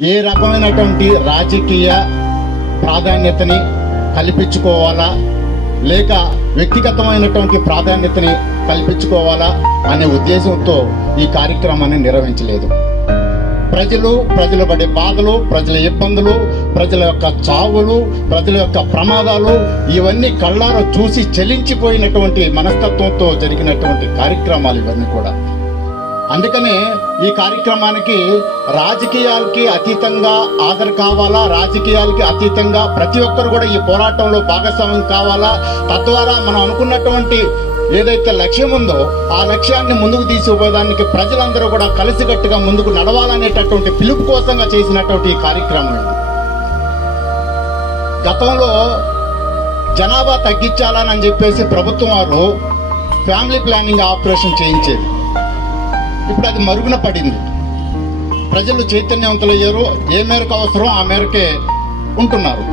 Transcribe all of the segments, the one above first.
ఏ రకమైనటువంటి రాజకీయ ప్రాధాన్యతని కల్పించుకోవాలా లేక వ్యక్తిగతమైనటువంటి ప్రాధాన్యతని కల్పించుకోవాలా అనే ఉద్దేశంతో ఈ కార్యక్రమాన్ని నిర్వహించలేదు. ప్రజలు పడే బాధలు, ప్రజల ఇబ్బందులు, ప్రజల యొక్క చావులు, ప్రజల యొక్క ప్రమాదాలు ఇవన్నీ కళ్ళారా చూసి చలించిపోయినటువంటి మనస్తత్వంతో జరిగినటువంటి కార్యక్రమాలు ఇవన్నీ కూడా. అందుకనే ఈ కార్యక్రమానికి రాజకీయాలకి అతీతంగా ఆదరణ కావాలా, రాజకీయాలకి అతీతంగా ప్రతి ఒక్కరు కూడా ఈ పోరాటంలో భాగస్వామ్యం కావాలా. తద్వారా మనం అనుకున్నటువంటి ఏదైతే లక్ష్యం ఉందో ఆ లక్ష్యాన్ని ముందుకు తీసుకుపోవడానికి ప్రజలందరూ కూడా కలిసికట్టుగా ముందుకు నడవాలనేటటువంటి పిలుపు కోసంగా చేసినటువంటి ఈ కార్యక్రమం ఇది. గతంలో జనాభా తగ్గించాలని చెప్పేసి ప్రభుత్వం వారు ఫ్యామిలీ ప్లానింగ్ ఆపరేషన్ చేయించేది. ఇప్పుడు అది మరుగున పడింది. ప్రజలు చైతన్యవంతులయ్యారు. ఏ మేరకు అవసరం ఆ మేరకే ఉంటున్నారు.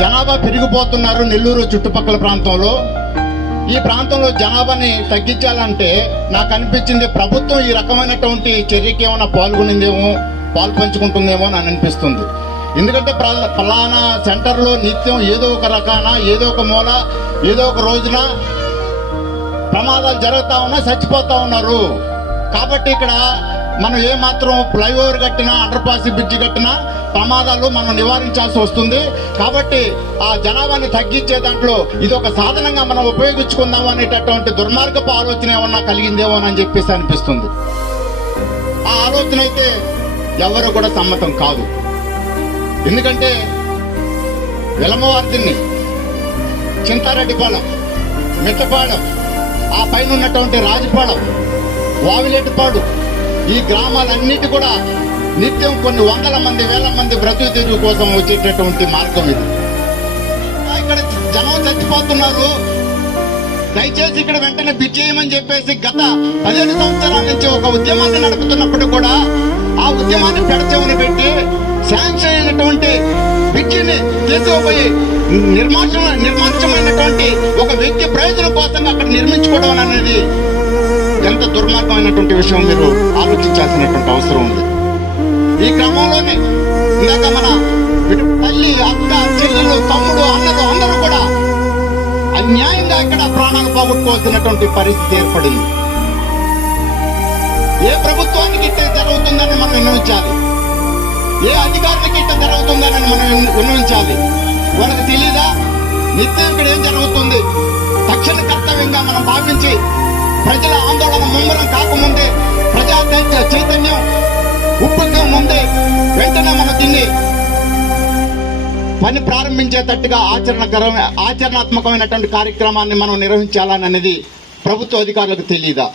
జనాభా పెరిగిపోతున్నారు. నెల్లూరు చుట్టుపక్కల ప్రాంతంలో ఈ ప్రాంతంలో జనాభాని తగ్గించాలంటే నాకు అనిపించింది ప్రభుత్వం ఈ రకమైనటువంటి చర్యకి ఏమైనా పాల్గొనిందేమో, పాలు పంచుకుంటుందేమో అని అనిపిస్తుంది. ఎందుకంటే ఫలానా సెంటర్లో నిత్యం ఏదో ఒక రకాన, ఏదో ఒక మూల, ఏదో ఒక రోజున ప్రమాదాలు జరుగుతా ఉన్నా, చచ్చిపోతా ఉన్నారు. కాబట్టి ఇక్కడ మనం ఏమాత్రం ఫ్లైఓవర్ కట్టినా, అండర్ పాస్ బ్రిడ్జి కట్టినా ప్రమాదాలు మనం నివారించాల్సి వస్తుంది. కాబట్టి ఆ జనాభాని తగ్గించే దాంట్లో ఇది ఒక సాధనంగా మనం ఉపయోగించుకుందాం అనేటటువంటి దుర్మార్గపు ఆలోచన ఏమన్నా కలిగిందేమో అని చెప్పేసి అనిపిస్తుంది. ఆ ఆలోచన అయితే ఎవరు కూడా సమ్మతం కాదు. ఎందుకంటే వెలమవార్తిని, చింతారెడ్డిపాలెం, మిట్టపాలెం, ఆ పైన ఉన్నటువంటి రాజపాలెం, వావిలేటిపాడు, ఈ గ్రామాలన్నిటి కూడా నిత్యం కొన్ని వందల మంది, వేల మంది బ్రతుకు తెరువు కోసం వచ్చేటటువంటి మార్గం ఇది. ఇక్కడ జనం చచ్చిపోతున్నారు. దయచేసి ఇక్కడ వెంటనే బిడ్ చేయమని చెప్పేసి గత 15 సంవత్సరాల నుంచి ఒక ఉద్యమాన్ని నడుపుతున్నప్పుడు కూడా ఆ ఉద్యమాన్ని పెడచెవుని పెట్టి శాంక్షన్ అయినటువంటి బిడ్జిని తీసుకుపోయి నిర్మాణమైనటువంటి ఒక వ్యక్తి ప్రయోజనం కోసం అక్కడ నిర్మించుకోవడం అనేది ఎంత దుర్మార్గమైనటువంటి విషయం మీరు ఆలోచించాల్సినటువంటి అవసరం ఉంది. ఈ క్రమంలోనే ఇందాక మన తల్లి, అక్క, చెల్లెలు, తమ్ముడు, అన్నలు అందరూ కూడా అన్యాయంగా ఇక్కడ ప్రాణాలు పోగొట్టుకోవాల్సినటువంటి పరిస్థితి ఏర్పడింది. ఏ ప్రభుత్వానికి ఇట్టే జరుగుతుందని మనం విన్నవించాలి. ఏ అధికారులకి ఇట్ట జరుగుతుందని మనం విన్నవించాలి. వాళ్ళకి తెలీదా నిత్యం ఇక్కడ ఏం జరుగుతుంది? తక్షణ కర్తవ్యంగా మనం భావించి ప్రజల ఆందోళన ముమ్మరం కాకముందే, ప్రజా చైతన్యం ఉప్పొంగ ముందే వెంటనే మనం దీన్ని పని ప్రారంభించేటట్టుగా ఆచరణాత్మకమైనటువంటి కార్యక్రమాన్ని మనం నిర్వహించాలనేది ప్రభుత్వ అధికారులకు తెలీదా?